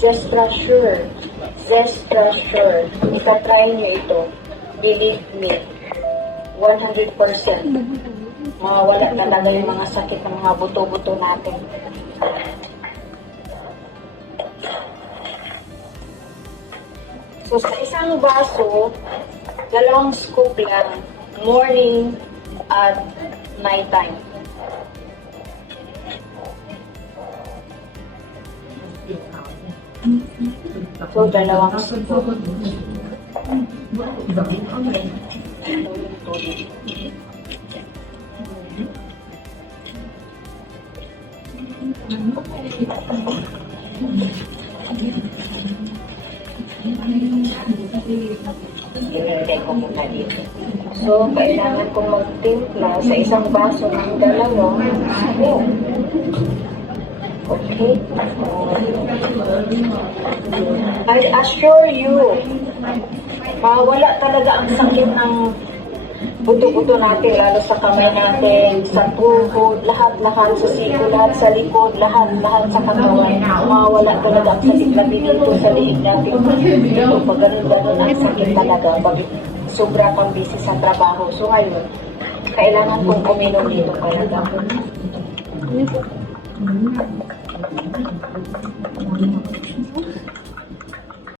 Zestra Sure. Zestra Sure. Itatry nyo ito. Believe me. 100%. Mawawala talaga yung mga sakit ng mga buto-buto natin. So, sa isang baso, 2 scoop lang. Morning at nighttime. So, 2 scoop. Ilagay ko muna dito. So, kailangan kong magtimpla sa isang baso ng 2 scoop. Okay? I assure you, mawala talaga ang sakit ng buto-buto natin, lalo sa kamay natin, sa tuhod, lahat-lahat, sa siko, lahat sa likod, lahat-lahat sa katawan. Mawala talaga ang sakit na dito sa liig natin. Dito, pag ganun-ganun ang sakit talaga, pag sobra kang busy sa trabaho. So ngayon, kailangan kong uminom dito talaga.